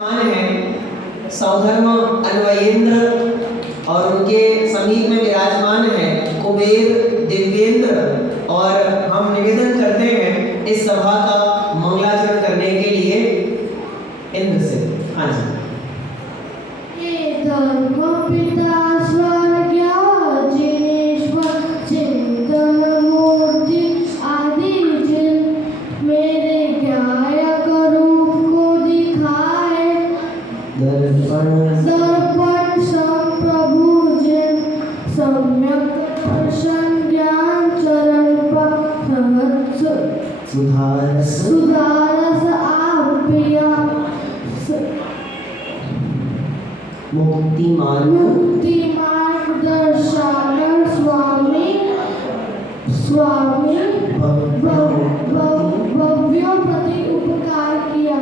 है सौधर्म अन्वयेंद्र और उनके समीप में विराजमान है कुबेर दिव्येंद्र। और हम निवेदन करते हैं इस सभा का मंगलाचरण करने के लिए इंद्र से। हाँ जी। दर्पण सब प्रभु जिन सम्यक दर्शन ज्ञान चरण पर सुधारस आप्या मुक्ति मार्ग दर्शन स्वामी भव्यों प्रति उपकार किया।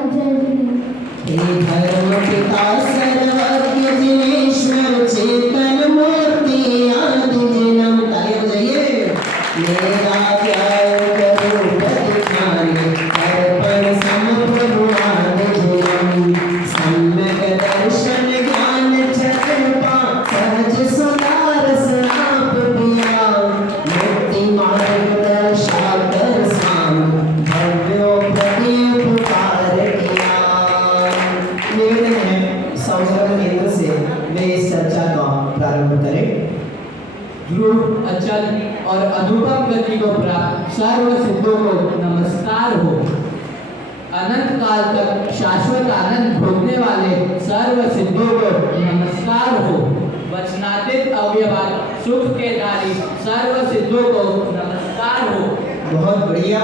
जय धर्म पिता सर्वज्ञ जिनेश्वर चेतन मूर्ति आदि जिनम। तालियां बजाइए। मेरा प्यार करो प्रतिज्ञानी अर्पण समप्रभु आदि जिनम। सम्यक दर्शन ज्ञान चरणपा सहज सुधारस आप पिया। मुक्ति मार्ग दर्शाकर स्वामी भव्यों प्रति उपकार किया। निवेदन है सौधर्म केंद्र से वे इस चर्चा का प्रारंभ करें। ध्रुव अचल और अनुपम गति को प्राप्त सर्व सिद्धों को नमस्कार हो। अनंत काल तक शाश्वत आनंद भोगने वाले सर्व सिद्धों को नमस्कार हो। वचनातीत अव्यवहार सुख के धारी सर्व सिद्धों को नमस्कार हो। बहुत बढ़िया।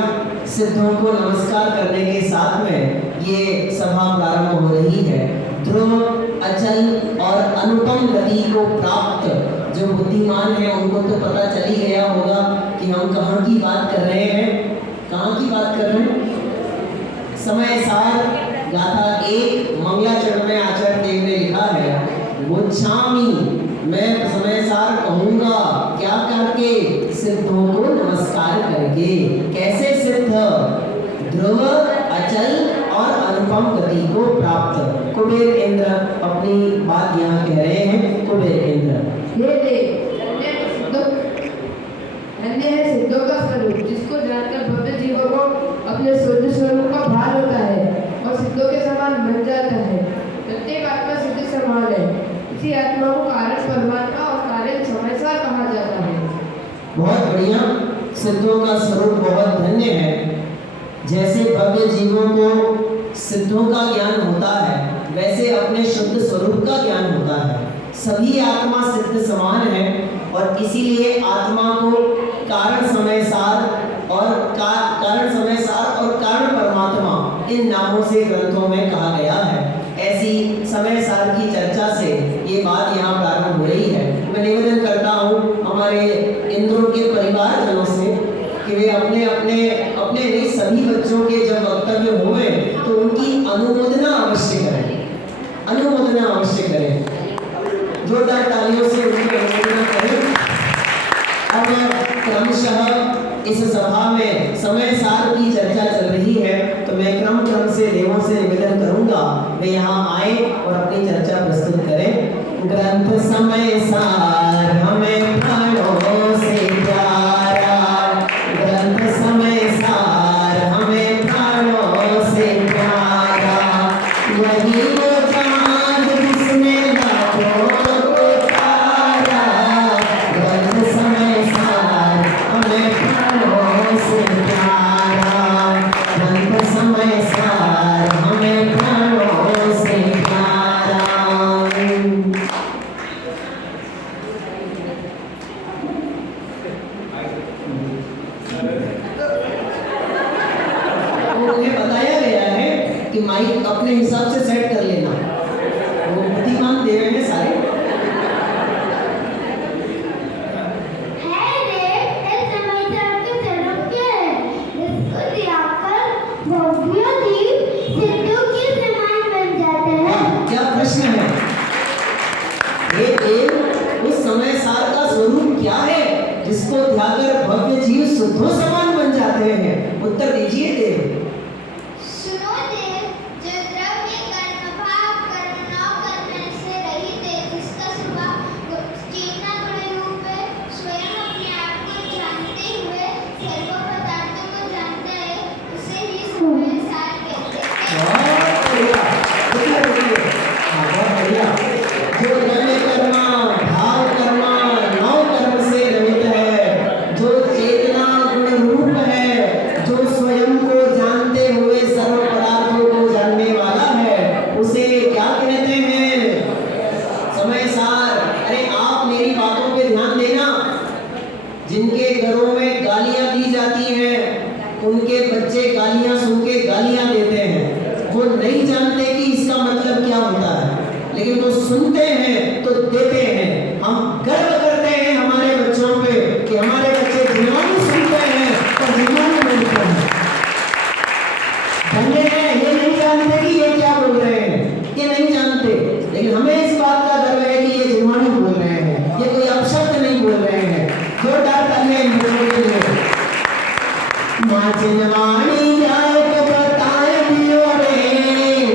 सिद्धों को नमस्कार करने के साथ में ये सभा प्रारंभ हो रही है। ध्रुव अचल और अनुपम गति को प्राप्त जो बुद्धिमान है उनको तो पता चल ही गया होगा कि हम कहाँ की बात कर रहे हैं। कहाँ की बात कर रहे हैं? समय सार गाथा 1 मंगलाचरण में आचार्य देव ने लिखा है मुच्छामी, मैं समय सार कहूँगा क्या करके? सिद्धों को नमस्कार करके। कैसे सिद्ध? ध्रुव अचल और अनुपम गति को प्राप्त। कुबेर इंद्र अपनी बात यहाँ कह रहे हैं। कुबेर इंद्र, धन्य है सिद्धों का स्वरूप, जिसको जानकर भव्य जीवों को अपने शुद्ध स्वरूप का भान होता है और सिद्धों के समान बन जाता है। प्रत्येक आत्मा सिद्ध समान है। इसी आत्मा को कारण परमात्मा और कार्य समयसार कहा जाता है। बहुत बढ़िया। सिद्धों का स्वरूप बहुत धन्य है। जैसे भव्य जीवों को सिद्धों का ज्ञान होता है वैसे अपने शुद्ध स्वरूप का ज्ञान होता है। सभी आत्मा सिद्ध समान है और इसीलिए आत्मा को कारण समय सार और कारण परमात्मा इन नामों से ग्रंथों में कहा गया है। ऐसी समय सार की चर्चा से ये बात यहाँ प्रारंभ हो रही है। मैं निवेदन करता हूँ हमारे इंद्रों के परिवारजनों से कि वे अपने नहीं सभी बच्चों के जब वक्तव्य हुए तो उनकी अनुमोदना अवश्य करें। अनुमोदना अवश्य करें। जोरदार तालियों से उनकी अनुमोदना करें। अब क्रमशः इस सभा में समय सार की चर्चा चल रही है तो मैं क्रम से देवों से निवेदन करूंगा वे यहाँ आए और अपनी चर्चा प्रस्तुत करें। ग्रंथ समय सार हमें प्राणों से प्यारा, ग्रंथ समय सार हमें प्राणों से प्यारा। यही वो चाँद जिसमें लाखों को तारा, ग्रंथ समय सार हमें प्राणों से प्यारा, ग्रंथ समय सार हमें प्राणों से प्यारा। उन्हें बताया गया है कि माइक अपने हिसाब से सेट कर लेना। वो बुद्धिमान देव हैं सारे। क्या प्रश्न है? हे देव, उस समय सार का स्वरूप क्या है जिसको ध्याकर भव्य जीव शुद्धों समान बन जाते हैं? उत्तर दीजिए देव। सुनो देव, जो द्रव्य कर्म भाव को देते हैं। हम गर्व करते हैं हमारे बच्चों पे कि हमारे बच्चे जीवानी सुनते हैं और जीवानी बोलते हैं। धन्य है, ये नहीं जानते कि ये क्या बोल रहे हैं, ये नहीं जानते, लेकिन हमें इस बात का गर्व है कि ये जीवानी बोल रहे हैं, ये कोई अपशब्द नहीं बोल रहे हैं। जोरदार तालियां इन बच्चों के लिए। माँ जिनवाणी जाए तो बताए दियो रे,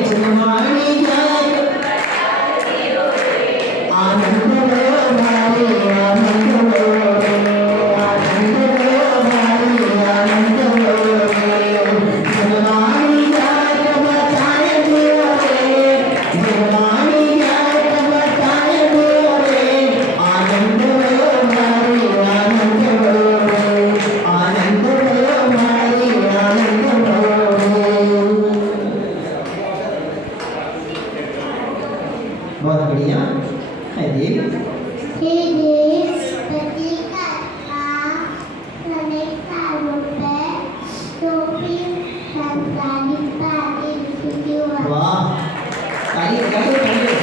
जिनवाणी जाए आनंद भयो भारी, आनंद भयो रे, आनंद भयो भारी, आनंद भयो रे। जिनवाणी जाए तो बताए दियो रे, जिनवाणी जाए तो बताए दियो रे, आनंद भयो भारी, आनंद भयो रे, आनंद भयो भारी, आनंद भयो रे। बहुत बढ़िया है देव। हे देव, प्रतीकात्मा अनेक रूपे टोपी संसारिक पानी विशुद्धि हुआ। वाह, ताली बजाओ पहले।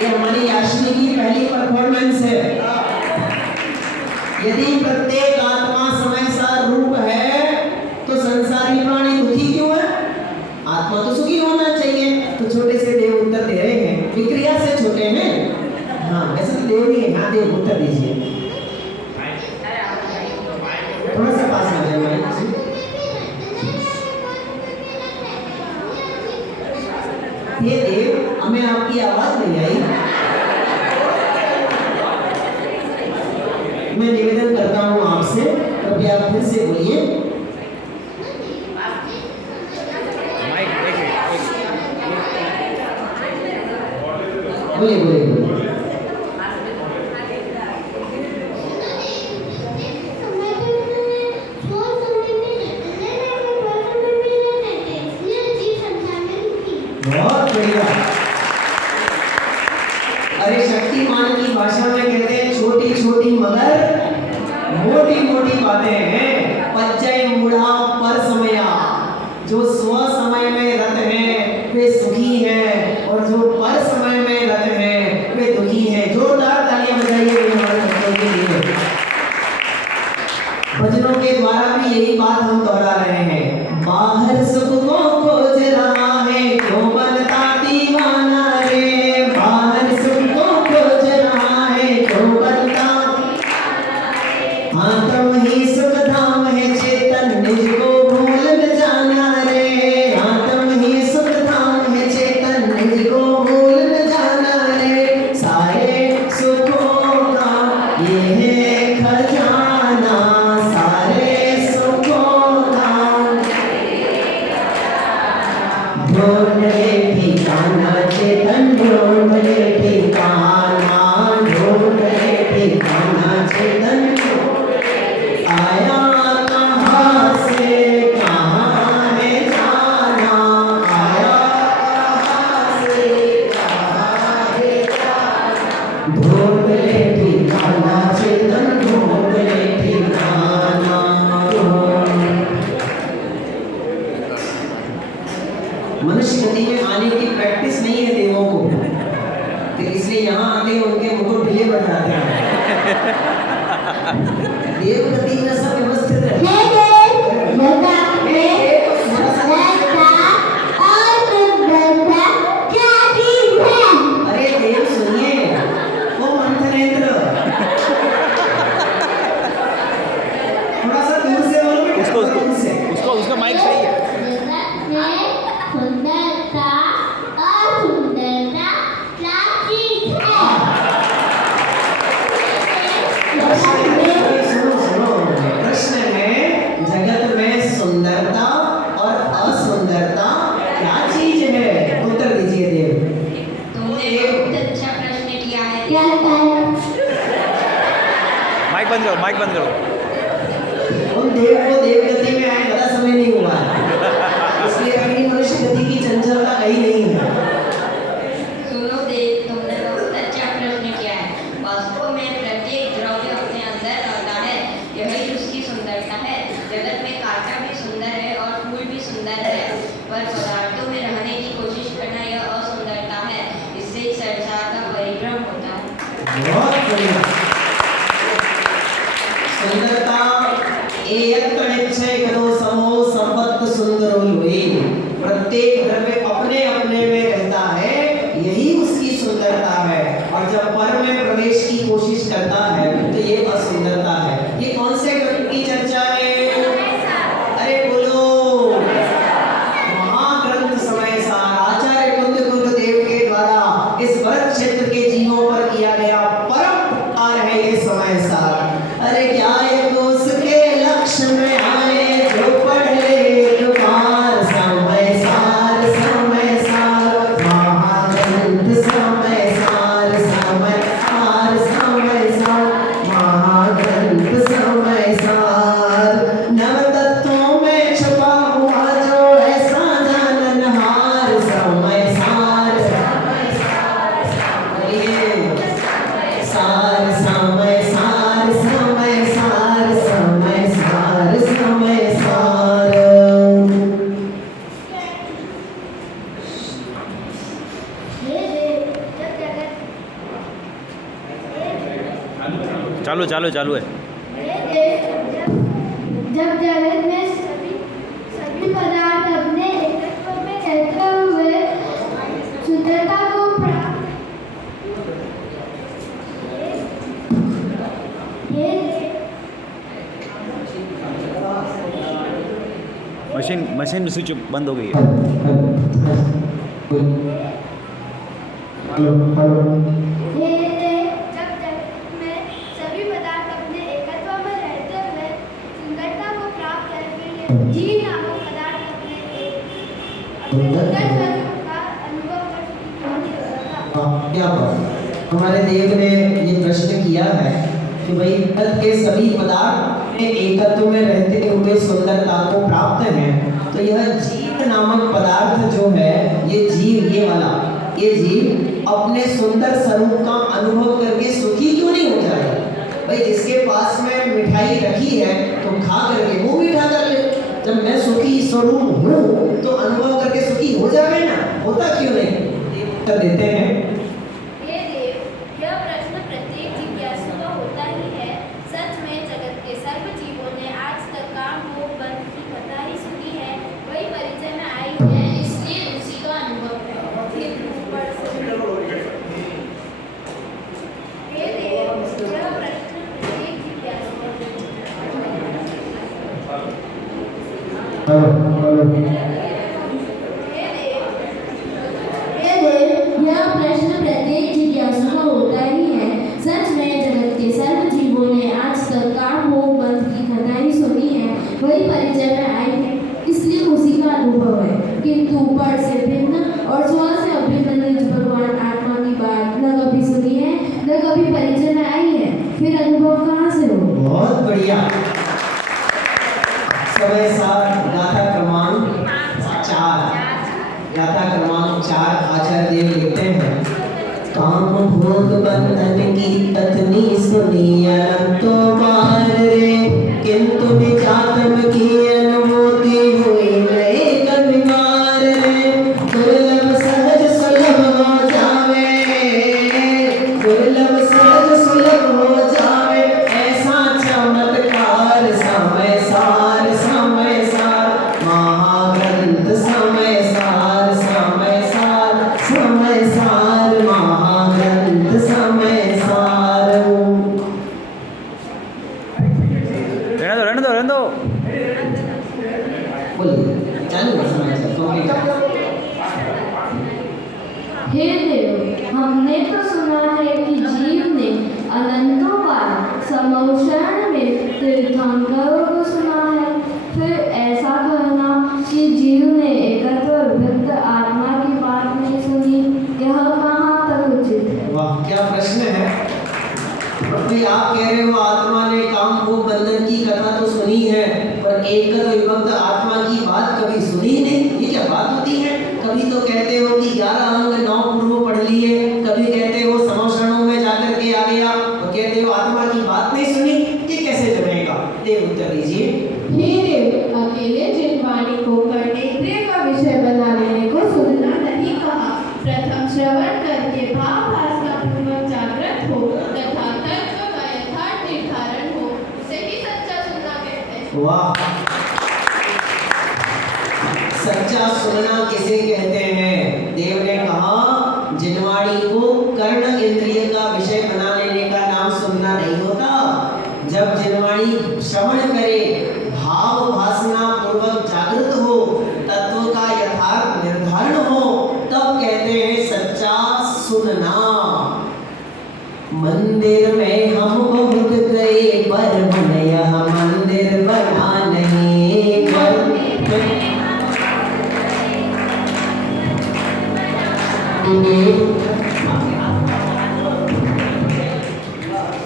ये हमारी याशनी की पहली परफॉर्मेंस है। यदि प्रत्येक आत्मा समय सार रूप है तो संसारी प्राणी दुखी क्यों है? आत्मा तो सुखी होना चाहिए। तो छोटे से देव उत्तर दे रहे हैं, विक्रिया से छोटे हैं। हाँ, ऐसे तो देव ही है। हाँ देव, उत्तर दीजिए। थोड़ा सा पास आ जाए माइक से। ये देव, हमें आपकी आवाज नहीं आई। मैं निवेदन करता हूँ आपसे, कृपया आप फिर से बोलिए। बोलिए बोलिए बोलिए। बहुत बढ़िया। अरे शक्तिमान की भाषा में कहते हैं छोटी छोटी मगर मोटी मोटी बातें हैं। पच्चय मूढ़ा पर समया, जो स्व समय में रत हैं वे सुखी हैं, और जो पर समय में रत हैं वे दुखी हैं। जोरदार तालियां बजाइए हमारे बच्चों के लिए। भजनों के द्वारा भी यही बात हम दोहरा रहे हैं। बाहर सुख को खोज रहा है क्यों बनता दीवाना रे, बाहर सुख को खोज रहा है क्यों बनता। हाँ तो वही सुख धाम है चेतन निज को भूल न जाना रे, हाँ तो वही सुख धाम है चेतन निज को भूल न जाना रे। सारे सुखों का ये है खजाना, सारे सुखों का ढूंढ ले ठिकाना चेतन, ढूंढ ले ठिकाना, ढूंढ ले ठिकाना चेतन। आया कहाँ से कहाँ है जाना, आया कहाँ से कहाँ है जाना। ढूंढ ले ठिकाना चेतन, ढूंढ ले ठिकाना। मनुष्य गति में आने की प्रैक्टिस नहीं है देवों को, तो इसलिए यहाँ आके उनके मुकुट ढीले पड़ जाते हैं। देव गति में सब व्यवस्थित है। हे देव, जगत में सुंदरता और सुंदरता क्या चीज है? अरे देव सुनिए, वो मंथनेंद्र, थोड़ा सा दूर से बोलो बेटा, दूर से। उसका माइक सही है। जगत में सुंदरता और सुंदरता क्या चीज है? सुनो सुनो, प्रश्न है जगत में सुंदरता और असुंदरता क्या चीज है? उत्तर दीजिए देव। तुमने बहुत अच्छा प्रश्न किया है। क्या है? माइक बंद करो, माइक बंद करो। उन देव को देव गति में आए बड़ा समय नहीं हुआ है, इसलिए अपनी मनुष्य गति की चंचलता कहीं नहीं है। सुनो देव, तुमने बहुत अच्छा प्रश्न किया है। वास्तव में प्रत्येक द्रव्य अपने अंदर रहता है, यही उसकी सुंदरता है। जगत में कांटा भी सुंदर है और फूल भी सुंदर है, पर पदार्थों में रहने की कोशिश करना यह असुंदरता है। बहुत बढ़िया। सुंदरता एकत्तनिच्छेकरो समो संपत्त सुंदरो लोई। प्रत्येक द्रव्य अपने अपने में रहता है, यही उसकी सुंदरता है। और जब पर में प्रवेश की कोशिश करता है तो ये असुंदरता है। ये कौन से ग्रंथ की चर्चा है? अरे बोलो, महाग्रंथ समय सार आचार्य कुंद गुरुदेव के द्वारा इस भरत क्षेत्र के जीवों पर किया गया परम उपकार है ये समय सार। अरे क्या ये तो उसके लक्ष्य में आए जो पढ़ ले एक बार समय सार महाग्रंथ समय सार महाग्रंथ समय सार। नव तत्वों में छुपा हुआ जो ऐसा जाननहार समय सार बोलिए, सार समय सार समय सार समय सार समय सार। चालू चालू चालू है। जब जगत में सभी पदार्थ अपने एकत्व में रहते हुए शुद्धता को प्राप्त मशीन स्विच बंद हो गई है। जब जगत में सभी पदार्थ अपने एकत्व में रहते हुए सुंदरता को प्राप्त करके जीव नामक पदार्थ अपने सुंदर स्वरूप का अनुभव कर क्या बात। हमारे देव ने ये प्रश्न किया है कि भाई जगत के सभी पदार्थ एकत्व में रहते हुए सुंदरता को प्राप्त हैं, तो यह जीव नामक पदार्थ जो है, ये जीव, ये जीव अपने सुंदर स्वरूप का अनुभव करके सुखी क्यों नहीं हो जाएगा? भाई जिसके पास में मिठाई रखी है तो खा करके वो मीठा कर ले। जब मैं सुखी स्वरूप हूँ तो अनुभव करके सुखी हो जाए ना, होता क्यों नहीं? उत्तर देते हैं। हे देव, यह प्रश्न प्रत्येक जिज्ञासु का होता ही है। सच में जगत के सर्व जीवों ने आज तक काम भोग बंध की कथा ही सुनी है, वही परिचय में आई है, इसलिए उसी का अनुभव है। फिर ऊपर से हे देव, यह प्रश्न प्रत्येक जिज्ञासु का यह प्रश्न प्रत्येक जिज्ञासु का होता ही है। सच में जगत के सर्व जीवों ने आज तक काम भोग बंध की कथा ही सुनी है, वही परिचय में आई है, इसलिए उसी का अनुभव है। किंतु पर से भिन्न और स्व से अभिन्न निज भगवान आत्मा की बात न कभी सुनी है, न कभी परिचय में आई है, फिर अनुभव कहाँ से हो? बहुत बढ़िया। समय सार गाथा क्रमांक 4 आचार्य देव लिखते हैं। काम भोग बंधन की कथनी सुनी अनंतो बार रे, किंतु निजातम की अनुभूति हुई नहीं कविवार रे। दुर्लभ सहज सुलभ हो जावे, दुर्लभ सहज सुलभ हो जावे, ऐसा चमत्कार समय सार महाग्रंथ समय सार महाग्रंथ समय सार। रहने दो बोलिए, चालू है समाचार कंप्लीट। हे देव, हमने तो सुना है कि जीव ने अनंतों बार समौषण में तीर्थंकरों को सुना है, फिर ऐसा कहना कि जीव ने एकत्व विभक्त आत्मा की बात नहीं सुनी, यह कहाँ तक उचित है? वाह, क्या प्रश्न है। अभी आप कह रहे हो आत्मा ने काम भोग बंधन की कथा तो सुनी है, पर एकत्व विभक्त आत्मा की बात कभी सुनी ही नहीं। ये क्या बात होती है? कभी तो कहते हो कि 11 अंग 9 पूर्व पढ़ लिए, कभी कहते हो समौषणों में जाकर के आ गया, और कहते हो आत्मा की बात नहीं सुनी। ये कैसे जमेगा? देव उत्तर वाह। सच्चा सुनना किसे कहते हैं? देव ने कहा जिनवाणी को कर्ण इंद्रिय का विषय बना लेने का नाम सुनना नहीं होता। जब जिनवाणी श्रवण करे, भाव वासना पूर्वक जागृत हो, तत्व का यथार्थ निर्धारण हो, तब कहते हैं सच्चा सुनना। मंदिर में हम बहुत गए पर हमने यह मंदिर बना नहीं।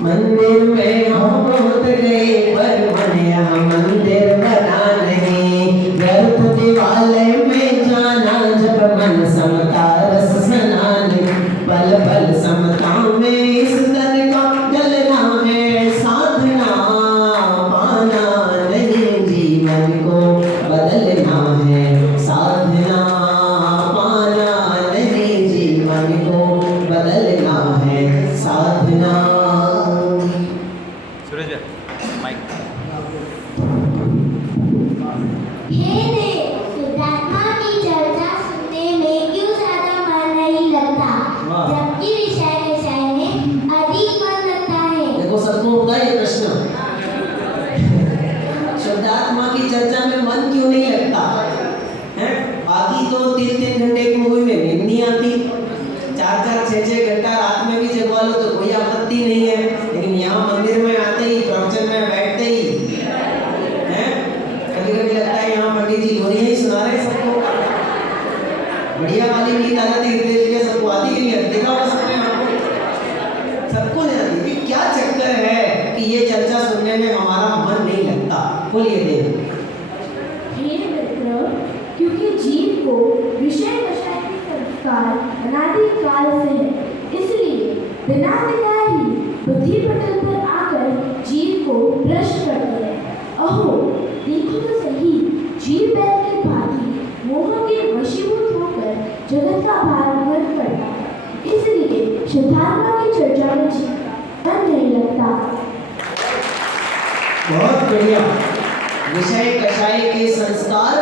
मंदिर में हम बहुत गए पर हमने यह मंदिर बना नहीं। व्यर्थ दिवालय में जाना जब मन समता रस स्नान, पल पल समता में इस तन का गलना है साधना। पाना नहीं जीवन को बदलना है साधना। पाना नहीं जीवन को बदलना है साधना। सूरज भाई माइक। हे देव, शुद्धात्मा की चर्चा सुनने में क्यों ज्यादा मन नहीं लगता, वाह। जबकि विषय विषय में अधिक मन लगता है। देखो सबको होता है ये प्रश्न, शुद्धात्मा की चर्चा में मन क्यों नहीं लगता है? बाकी तो 3-3 घंटे की मूवी में नींद नहीं आती, 4-4, 6-6 घंटा रात में भी जगवा लो तो कोई आपत्ति नहीं है। लेकिन यहाँ मंदिर में आते ही, प्रवचन में बैठते ही हैं, कभी-कभी लगता है यहाँ पंडित जी लोरियां ही सुना रहे हैं सबको। बढ़िया वाली गीत आ जाती है, सबको आती कि नहीं आती? देखा होगा सबने आपको, सबको नहीं आती। कि क्या चक्कर है कि ये चर्चा सुनने में हमारा मन नहीं लगता? बोलिए देव। हे मित्र, क्योंकि जीव को विषय विषय के संस्कार अनादिकाल से है, इसलिए बिना विचार ही बुद्धि पटल पर आकर जीव को भ्रष्ट करते हैं। अहो, देखो तो सही, जीव बैल के भांति मोह के वशीभूत होकर जगत का भार वहन करता है। इसलिए शुद्धात्मा की चर्चा में जीव का मन नहीं लगता। बहुत बढ़िया। विषय कषाय के संस्कार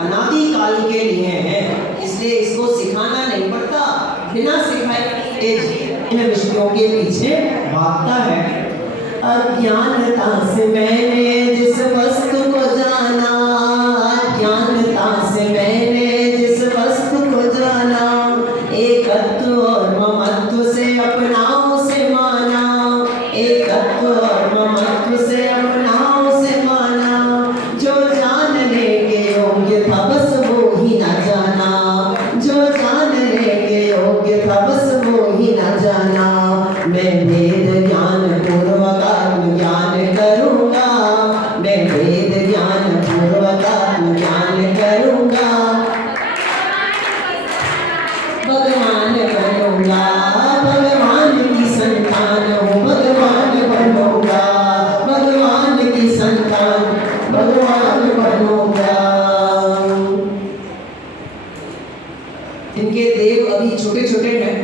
अनादिकाल के लिए हैं, इसलिए इसको सिखाना नहीं पड़ता। बिना सिखाए इन विषयों के पीछे भागता है। अज्ञानता से मैंने जिस वस्तु को जाना, अज्ञानता से मैंने जिस वस्तु को जाना, एकत्व और ममत्व से अपनाओं से माना, एकत्व और ममत्व से अपनाओं से माना। जो जानने के योग्य था बस वो ही न जाना, जो जानने के योग्य था बस वो ही न जाना। मैं वेद ज्ञान पूर्वक आत्मज्ञान करूँगा, मैं वेद ज्ञान पूर्वक आत्मज्ञान करूँगा। भगवान बनूंगा, भगवान की संतान हूँ, भगवान बनूंगा, भगवान की संतान, भगवान बनूंगा। इनके देव अभी छोटे छोटे हैं,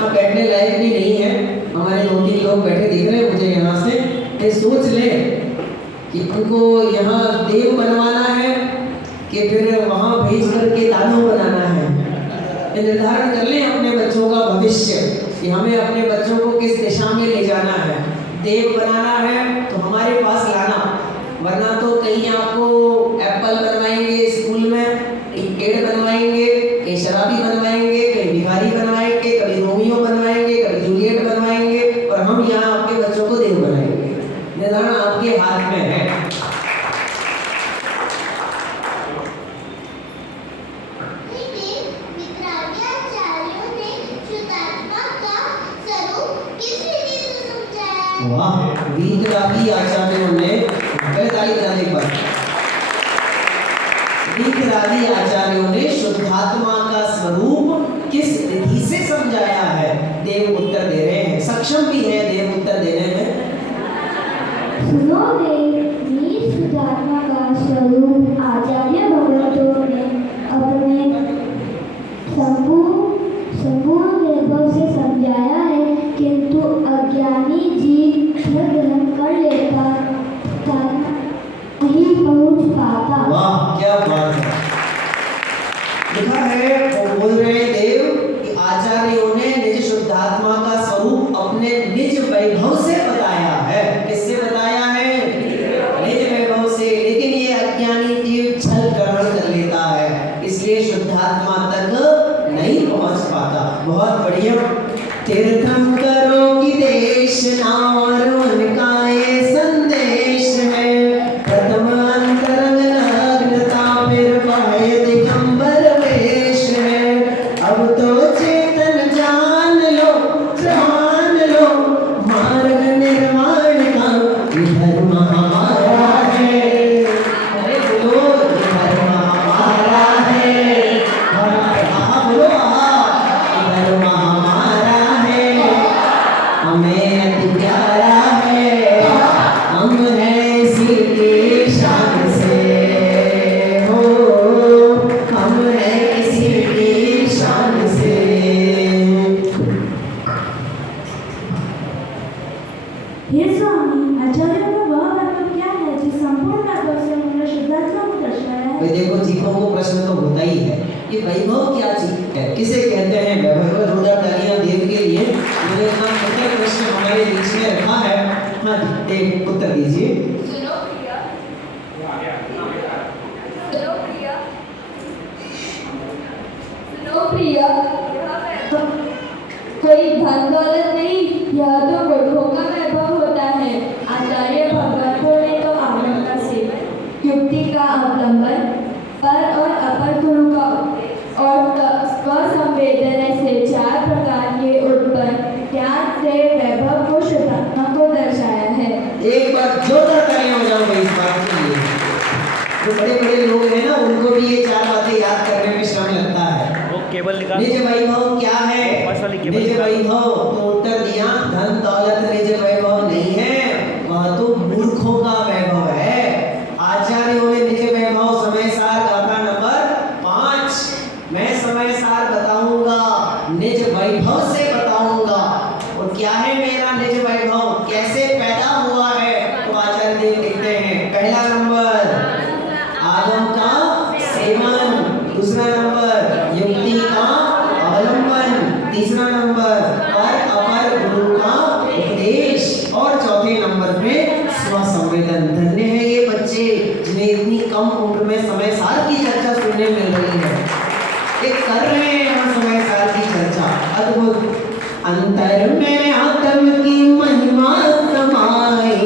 अब बैठने लायक भी नहीं है। हमारे 2-3 लोग बैठे दिख रहे हैं मुझे यहाँ से। ये सोच ले कि उनको यहाँ देव बनवाना है कि फिर वहाँ भेज करके दानव बनाना है। ये निर्धारण कर लें अपने बच्चों का भविष्य कि हमें अपने बच्चों को किस दिशा में ले जाना है। देव बनाना है तो हमारे पास लाना, वरना तो कहीं आपको एप्पल बनवाएंगे स्कूल में, पेड़ बनवाएंगे, कहीं शराबी बनवाएंगे, कहीं भिखारी बनवाएंगे, कभी रोमियो बनवाएंगे, कभी जूलियट बनवाएंगे, और हम यहाँ आपके बच्चों को देव बनाएंगे। निर्धारण आपके हाथ में है। वाह, वीतरागी आचार्यों ने, पहले ताली बजा दे एक बार। वीतरागी आचार्यों ने शुद्धात्मा का स्वरूप किस विधि से समझाया है? देव उत्तर दे रहे हैं, सक्षम भी है देव उत्तर देने में। सुनो देव, शुद्धात्मा का स्वरूप आचार्य भगवतों ने अपने संपूर्ण वैभव से समझाया है, किंतु अज्ञानी जीव ग्रहण कर लेता था लिखा है, वो बोल रहे हैं देव कि आचार्यों ने निज शुद्धात्मा का स्वरूप अपने निज वैभव से बताया है। किससे बताया है? निज वैभव से। लेकिन ये अज्ञानी जीव छल ग्रहण कर लेता है, इसलिए शुद्धात्मा तक नहीं पहुंच पाता। बहुत बढ़िया। तीर्थम करो कि देश नार उनका ये संदेश है, प्रथम अंतरंग नग्नता फिर बाह्य दिगंबर वेश है। अब तो चेतन जान लो मार्ग निर्वाण का ये धर्म हमारा है। अरे बोलो, ये धर्म हमारा है। बोलो, ये धर्म हमारा है, हमें अति प्यारा है, हम हैं इसी की शान से हो, हम हैं इसी की शान से। हे स्वामी, आचार्यों का वह वैभव क्या है जिस संपूर्ण वैभव से उन्होंने शुद्धात्मा को दर्शाया है? भाई देखो, जीवों को प्रश्न तो होता ही है, ये वैभव क्या चीज है, किसे कहते हैं वैभव? जोरदार तालियां देव के लिए। मैंने इतना सुंदर प्रश्न हमारे बीच में रखा है। हाँ जी, एक उत्तर दीजिए। सुनो प्रिया, सुनो प्रिया, सुनो प्रिया, कोई धन दौलत नहीं, यह तो गुणों का वैभव होता है। आचार्य भगवतों ने तो आनंद से युक्ति का अवलंबन, पर और अपर गुरु का और स्वसंवेदन से 4 प्रकार के उत्पन्न ज्ञान से वैभव को शुद्धात्मा को दर्शाया है। एक बार जोरदार तालियां हो जाओ भाई इस बात के लिए। जो बड़े बड़े लोग हैं ना, उनको भी ये 4 बातें याद करने में श्रम लगता है। वो केबल निकाल। निज वैभव क्या है? बस वाली केबल निज निकाल। वैभव तो उत्तर दिया, धन दौलत निज वैभव नहीं है, वह तो मूर्खों का वैभव है। आचार्यों ने निज वैभव समय सार गाथा नंबर 5 मैं समय सार बताऊंगा, निज वैभव से बताऊंगा। और क्या है मेरा निज वैभव, कैसे पैदा हुआ है? तो आचार्य देव लिखते हैं, पहला नंबर आगम का सेवन, दूसरा नंबर युक्ति का अवलंबन, तीसरा नंबर पर अपर गुरु का उपदेश, और चौथे नंबर पे स्वसंवेदन। धन्य है ये बच्चे जिन्हें इतनी कम उम्र में समय सार की चर्चा सुनने मिल रही है। एक कर रहे हैं हम समय सार की चर्चा, अद्भुत। अंतर में आत्म की महिमा समाई,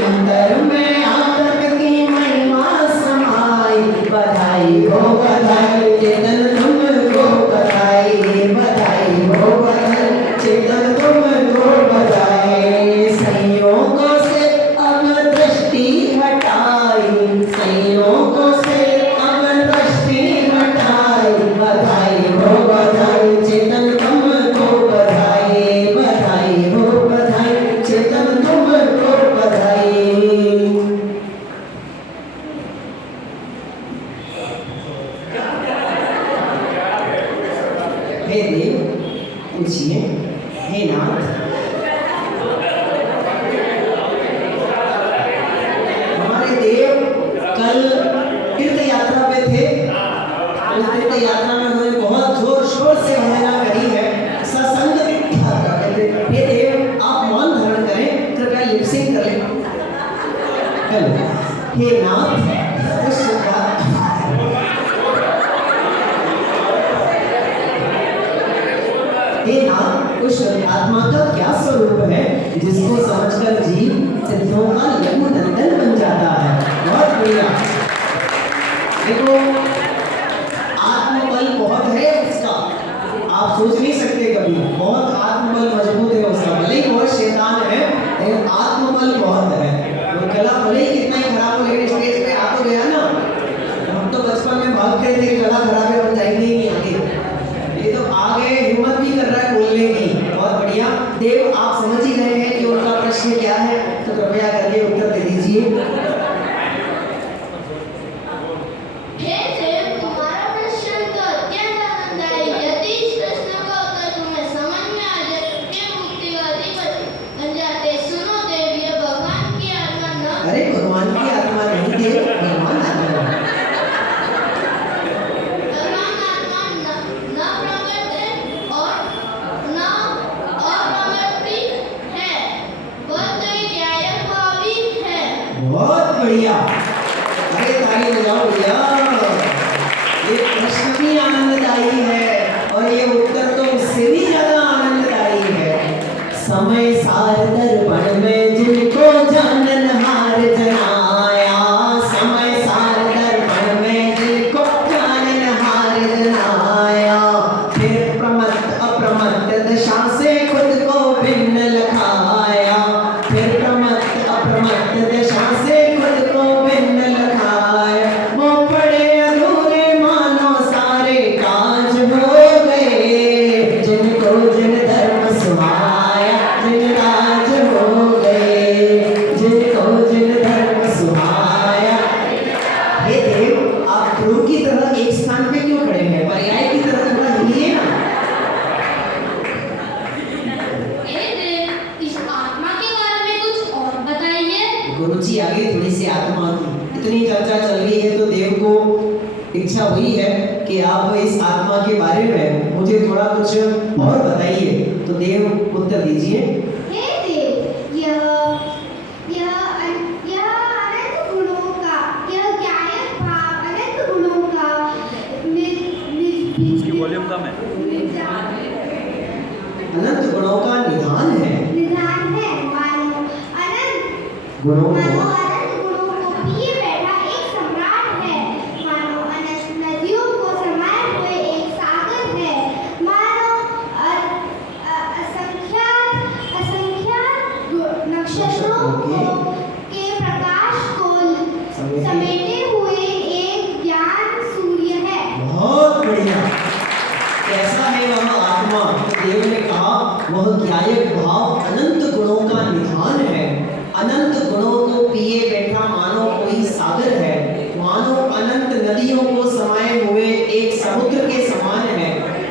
अंतर में आत्म की महिमा समाई, बधाई हो बधाई चेतन तुमको बधाई, बधाई हो बधाई चेतन तुमको बधाई। संयोगों से अब दृष्टि हटाई, संयोगों से अब दृष्टि हटाई, बधाई हो बधाई चेतन तुमको बधाई, बधाई हो बधाई चेतन तुमको बधाई। हे देव, पूछिए। हे नाथ, हमारे देव कल तीर्थ यात्रा पे थे। उस तीर्थ यात्रा में उन्होंने बहुत जोर शोर से वंदना करी है, सत्संग किया करते थे। हे देव, आप मौन धारण करें, कृपया लिपसिंग करें। हेलो, हे नाथ, उस हे नाथ, उस आत्मा का क्या स्वरूप है जिसको समझकर जीव सिद्धों का लघु नंदन बन जाता है? बहुत बढ़िया। देखो, आत्मबल बहुत है उसका, आप सोच नहीं सकते कभी। बहुत आत्मबल मजबूत है उसका, भले ही बहुत शैतान है लेकिन आत्मबल बहुत है। वो गला भले ही कितना ही खराब हो, लेकिन स्टेज पे आ तो गया ना। हम तो बचपन में भागते थे कि गला खराब है, हम जाएंगे ही नहीं आगे। ये तो आगे हिम्मत भी कर रहा है बोलने की। बहुत बढ़िया। देव, आप समझ ही रहे हैं कि उनका प्रश्न क्या है, तो कृपया करके उत्तर दे दीजिए। हे देव, कितनी आनंददायी है और ये उत्तर तो उससे भी ज्यादा आनंददायी है। समय सार दर्पण में जिनको जानन हार जनाया, समय सार दर्पण में जिनको जानन हार जनाया, फिर प्रमत्त अप्रमत्त दशा से खुद को भिन्न लखाया, फिर प्रमत्त अप्रमत्त दशा से खुद को भिन्न लखाया। वो पड़े अधूरे मानो सारे काज हो गए, जिनको जिन धर्म सुहाया जिन राज हो गए, जिनको जिन धर्म सुहाया। हे देव, आप ध्रुव की तरह एक स्थान पे क्यों खड़े हैं? पर्याय की तरह थोड़ा हिलिए ना। इस आत्मा के बारे में कुछ और बताइए। गुरुजी, आगे थोड़ी सी आत्मा की इतनी चर्चा चल रही है तो देव को इच्छा हुई है कि आप इस आत्मा के बारे में मुझे थोड़ा कुछ और बताइए। तो देव उत्तर दीजिए। हे देव, यह अनंत गुणों का, यह ज्ञायक भाव अनंत गुणों का उसकी वॉल्यूम कम है। अनंत गुणों का निधान है। निधान है। मानो अनंत गुणों को गुणों को पिए बैठा एक सम्राट है। मानो अनंत नदियों को समाये हुए एक सागर है। मानो असंख्यात नक्षत्रों के प्रकाश को समेटे हुए एक ज्ञान सूर्य है। बहुत बढ़िया। कैसा है वह आत्मा? देव ने कहा वह ज्ञायक भाव अनंत गुणों का निधान है। अनंत गुणों को पिए बैठा मानो कोई सागर है, मानो अनंत नदियों को समाये हुए एक समुद्र के समान है,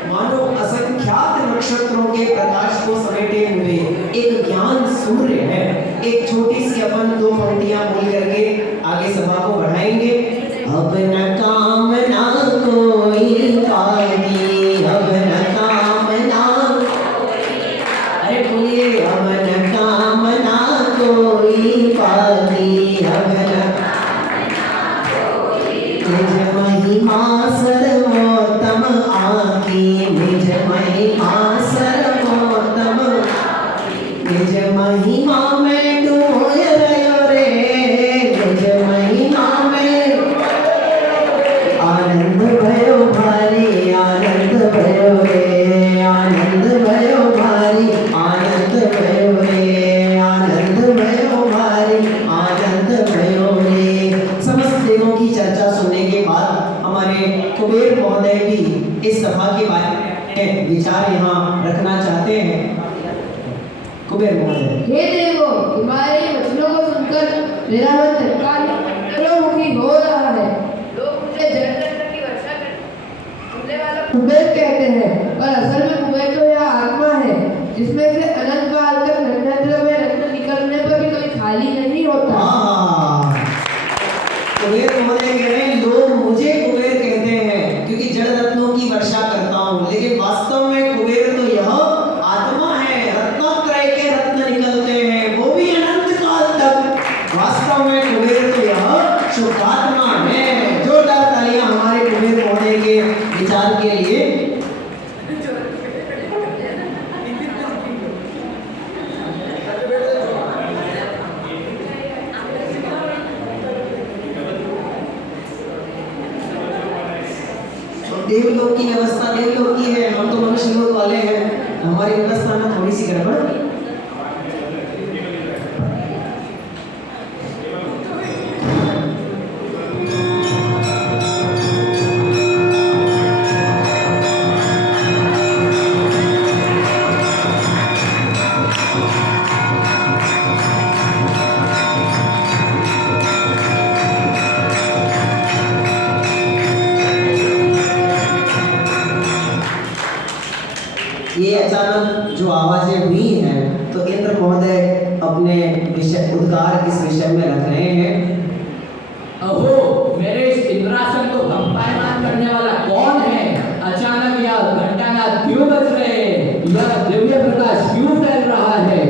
मानो असंख्यात नक्षत्रों के प्रकाश को समेटे हुए एक ज्ञान सूर्य है। एक छोटी सी अपन दो पंक्तियां बोल करके आगे सभा को बढ़ाएंगे। अब न कामना कोई पागी, अब न कामना, अरे बोलिए, अब न कामना कोई पागी, अब न निज महिमा सर्वोत्तम आकी, निज महिमा सर्वोत्तम, निज महिमा में डूबोय रहो रे, निज महिमा में आनंद भयो भारी, आनंद भयो रे, आनंद भयो भारी, आनंद भयो रे, आनंद भयो भारी, आनंद भयो रे। समस्त देवों की चर्चा सुनने के बाद हमारे कुबेर महोदय भी इस सभा के बारे में विचार यहाँ रखना चाहते हैं। कुबेर महोदय। हे देवो, तुम्हारे वचनों को सुनकर मेरा मन तत्काल हो रहा है। लोग मुझे जल रत्न की वर्षा करने वाला कुबेर कहते हैं, और असल में कुबेर तो यह आत्मा है जिसमें से अनंत काल तक नक्षत्र में रत्न निकलने पर भी कोई खाली नहीं होता। कुबेर महोदय कह रहे हैं लोग मुझे कुबेर कहते हैं क्योंकि जड़ रत्नों की वर्षा करता हूँ, लेकिन वास्तव में कुबेर तो यह आत्मा है। रत्नत्रय के रत्न निकलते हैं, वो भी अनंत काल तक। वास्तव में कुबेर तो यह शुद्धात्मा है। जोरदार तालियां हमारे कुबेर महोदय के विचार के लिए। देवलोक की व्यवस्था देवलोक की है, हम तो मनुष्य लोक वाले हैं, हमारी व्यवस्था में थोड़ी सी गड़बड़। ये अचानक जो आवाजें हुई हैं तो इंद्र महोदय अपने विषय उद्गार इस विषय में रख रहे हैं। अहो, मेरे इस इंद्रासन को कंपायमान करने वाला कौन है? अचानक यह घंटानाद क्यों बज रहे हैं? यह दिव्य प्रकाश क्यों फैल रहा है?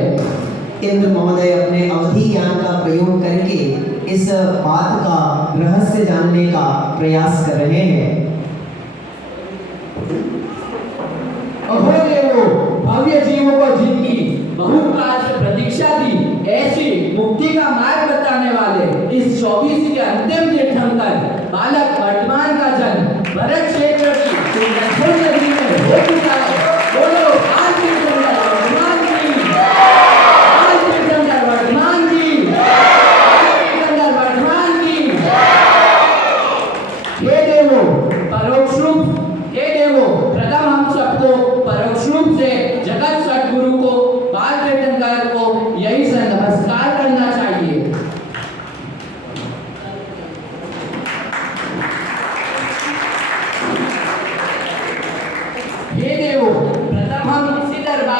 इंद्र महोदय अपने अवधि ज्ञान का प्रयोग करके इस बात का रहस्य जानने का प्रयास कर रहे हैं।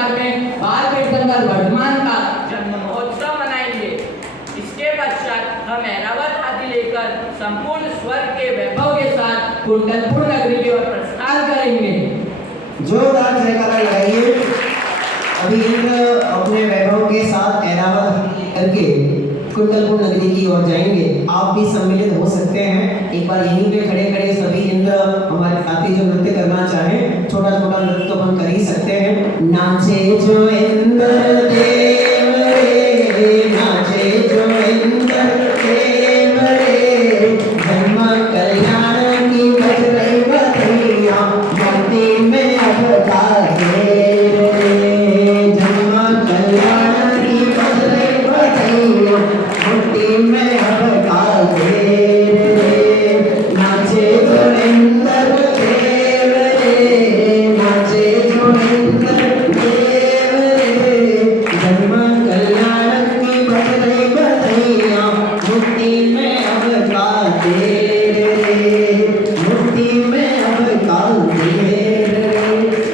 दरबार में बाल तीर्थंकर वर्धमान का जन्म महोत्सव मनाएंगे। इसके पश्चात हम ऐरावत हाथी लेकर संपूर्ण स्वर्ग के वैभव के साथ कुंडलपुर नगरी की ओर प्रस्थान करेंगे। जोरदार जयकारा लगाइए। अभी इंद्र अपने वैभव के साथ ऐरावत करके कुंडलपुर नगरी की ओर जाएंगे। आप भी सम्मिलित हो सकते हैं। एक बार यहीं पे खड़े खड़े सभी इंद्र हमारे साथी जो नृत्य करना चाहें, छोटा छोटा नृत्य तो हम कर ही सकते हैं। नाचे जो इंद्र देव रे, नाचे जो इंद्र देव रे, धर्म कल्याण की बज रही बधैया, भक्ति में अब गाते रे, धर्म कल्याण की बज रही बधैया, भक्ति में अब गाते रे, नाचे जो इंद्र देव रे, नाचे जो इंद्र देव रे, धर्म कल्याण की बज रही बधैया, मुक्ति में अब गाते रे, मुक्ति में अब गाते रे।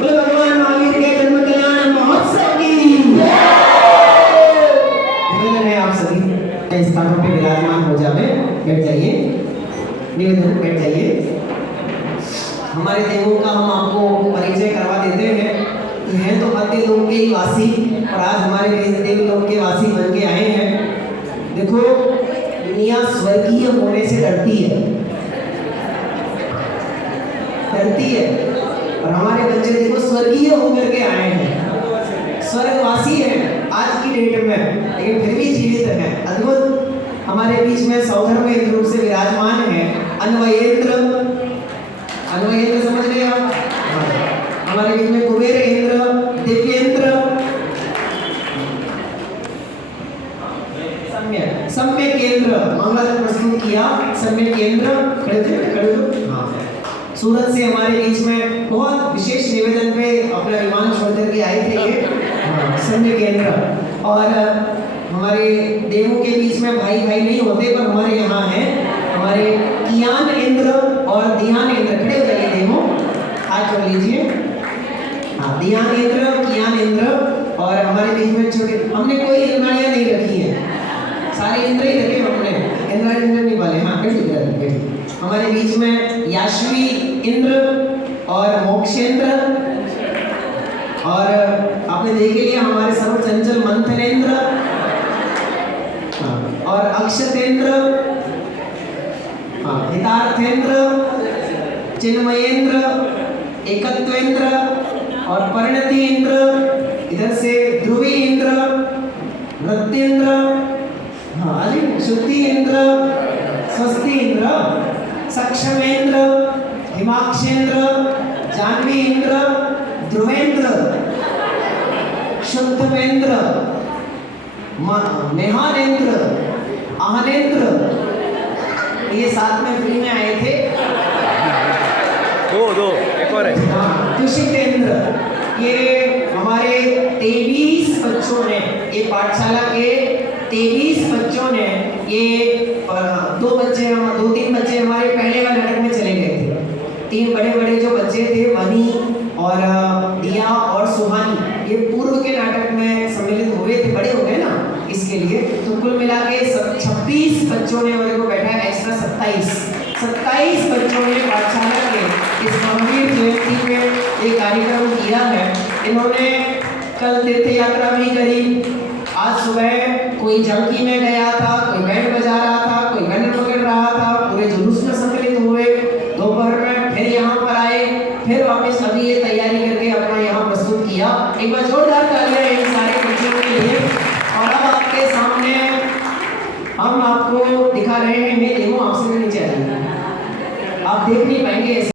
बोले भगवान महावीर के जन्म कल्याण महोत्सव की निवेदन है आप सभी इस स्थानों पे विराजमान हो जावे। बैठ जाइए, निवेदन बैठ जाइए। हमारे देवों का हम आपको परिचय करवा देते हैं। ये हैं तो मध्य लोक के ही वासी और आज हमारे बीच देव लोक के वासी बन के आए हैं। देखो, दुनिया स्वर्गीय होने से डरती है, डरती है, और हमारे बच्चे देखो स्वर्गीय होकर के आए हैं, स्वर्गवासी हैं आज की डेट में, लेकिन फिर भी जीवित हैं। अद्भुत हमारे बीच में सौधर्म इंद्र रूप से विराजमान है। अन्वयेंद्र, अन्वयेंद्र समझ रहे आप? हमारे बीच में कुबेर इंद्र, दिव्येंद्र, सम्यक सम्यक केंद्र मंगल प्रस्तुत किया। सम्यक केंद्र खड़े थे। हाँ, सूरत से हमारे बीच में बहुत विशेष निवेदन पे अपना विमान छोड़ करके आए थे ये। हाँ, सम्यक केंद्र। और हमारे देवों के बीच में भाई भाई नहीं होते, पर हमारे यहाँ हैं हमारे कियान इंद्र और ध्यान इंद्र। खड़े हो जाइए देवों, हाथ जोड़ लीजिए। हाँ, ध्यान इंद्र, कियान इंद्र, और हमारे बीच में छोटे, हमने कोई इंद्राणियाँ नहीं रखी हैं, सारे इंद्र ही रखे हमने, इंद्र नहीं वाले। हाँ, बैठिए। हमारे बीच में याश्वी इंद्र और मोक्षेंद्र, और आपने देख लिया हमारे सर्व चंचल मंथनेंद्र, और अक्षतेंद्र, हितार्थेंद्र, चिन्मयेंद्र, एकत्वेंद्र और परिणति इंद्र। इधर से ध्रुवी इंद्र, नृत्येंद्र, शुद्धि इंद्र, स्वस्ति इंद्र, सक्षमेंद्र, हिमाक्षेंद्र, जानवी इंद्र, ध्रुवेंद्र, शुद्धवेंद्र, नेहानेंद्र, आहनेंद्र, ये साथ में फ्री में आए थे। दो एक और है। तुषितेंद्र, ये हमारे 23 बच्चों ने, ये पाठशाला के 23 बच्चों ने, ये दो तीन बच्चे हमारे पहले वाले नाटक में चले गए थे। 3 बड़े बड़े जो बच्चे थे, वनी और दिया और सुहानी, ये पूर्व के नाटक में सम्मिलित हुए थे, बड़े हो गए ना, इसके लिए। तो कुल मिला के 26 बच्चों ने मेरे को बैठा है, एक्स्ट्रा 27 बच्चों ने पाठशाला के इस महावीर जयंती में एक कार्यक्रम किया है। इन्होंने कल तीर्थ यात्रा भी करी। आज सुबह कोई जंकी में गया था, कोई बैंड बजा रहा था, कोई बैंड पकड़ रहा था, पूरे जुलूस में सम्मिलित हुए। दोपहर में फिर यहाँ पर आए, फिर वापस अभी ये तैयारी करके अपना यहाँ प्रस्तुत किया। एक बार जोरदार तालियां इन सारे बच्चों के लिए। और अब आपके सामने हम आपको दिखा रहे हैं, मैं देखो आपसे नीचे आ जाएंगे, आप देख नहीं पाएंगे।